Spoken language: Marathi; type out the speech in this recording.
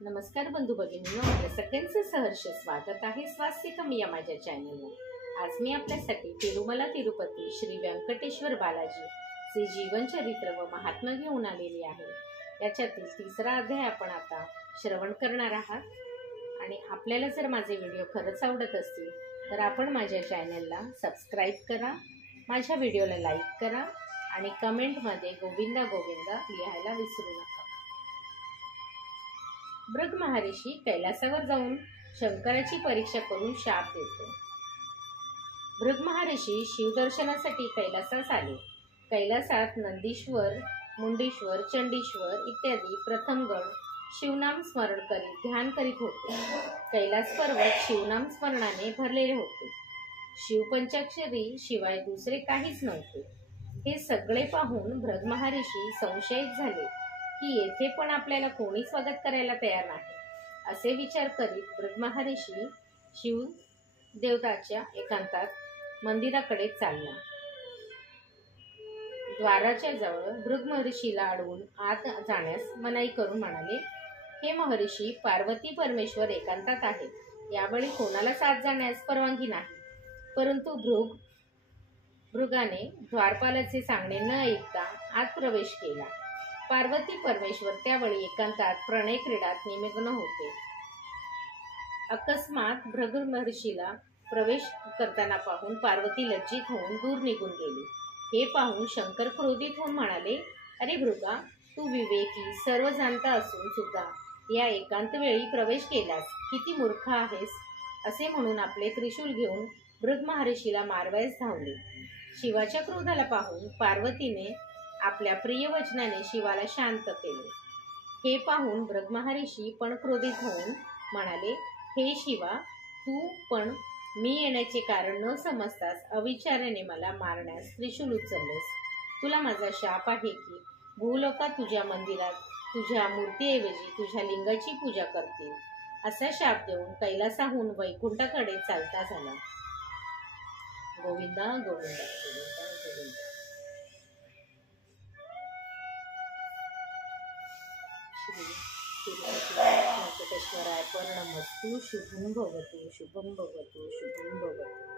नमस्कार बंधू भगिनींनो, आपल्या सगळ्यांचं सहर्ष स्वागत आहे स्वास्तिकम या माझ्या चॅनलवर। आज मी आपल्यासाठी तिरुमला तिरुपती श्री व्यंकटेश्वर बालाजी चे जीवनचरित्र व महात्म्य घेऊन आलेले आहे। याच्यातील तिसरा अध्याय आपण आता श्रवण करणार आहात। आणि आपल्याला जर माझे व्हिडिओ खरंच आवडत असतील तर आपण माझ्या चॅनलला सबस्क्राईब करा, माझ्या व्हिडिओला लाईक करा आणि कमेंटमध्ये गोविंदा गोविंदा लिहायला विसरू नका। भृग महर्षी कैलासावर जाऊन शंकराची परीक्षा करून शाप देतो। भृग महर्षी शिवदर्शनासाठी कैलासास आले। कैलासात नंदीश्वर, मुंडीश्वर, चंडीश्वर इत्यादी प्रथमगण शिवनाम स्मरण करीत ध्यान करीत होते। कैलास पर्वत शिवनाम स्मरणाने भरलेले होते। शिवपंचाक्षरी शिवाय दुसरे काहीच नव्हते। हे सगळे पाहून भृग महर्षी संशयित झाले की येथे पण आपल्याला कोणी स्वागत करायला तयार नाही। असे विचार करीत भृग महर्षी शिव देवताच्या एकांतात मंदिराकडे चालला। द्वाराच्या जवळ भृग महर्षीला अडवून आत जाण्यास मनाई करून म्हणाले, हे महर्षी, पार्वती परमेश्वर एकांतात आहेत, यावेळी कोणालाच आत जाण्यास परवानगी नाही। परंतु भृगाने द्वारपालाचे सांगणे न ऐकता आत प्रवेश केला। पार्वती परमेश्वर त्यावेळी एकांतात प्रणय क्रीडात निमग्न होते। अकस्मात भृग महर्षीला प्रवेश करताना पाहून पार्वती लज्जित होऊन दूर निघून गेली। हे पाहून शंकर क्रोधित होऊन म्हणाले, अरे भृगा, तू विवेकी सर्व जाणता असून सुद्धा या एकांत वेळी प्रवेश केलास, किती मूर्ख आहेस। असे म्हणून आपले त्रिशूल घेऊन भृग महर्षीला मारवायस धावले। शिवाच्या क्रोधाला पाहून पार्वतीने आपल्या प्रिय वचनाने शिवाला शांत केले। हे पाहून भृग महर्षी पण क्रोधित होऊन म्हणाले, हे शिवा, तू पण मी येण्याचे कारण न समजताच अविचाराने मला मारण्यास त्रिशूल उचललेस। तुला माझा शाप आहे की भूलोकात तुझ्या मंदिरात तुझ्या मूर्तीऐवजी तुझ्या लिंगाची पूजा करतील। असा शाप देऊन कैलासाहून वैकुंठाकडे चालता झाला। गोविंदा गोविंदा गोविंदा गोविंदा। श्री तिरुपती व्यंकटेश्वराय प्रणमस्तु। शुभं भवतु शुभं भवतु शुभं भवतु।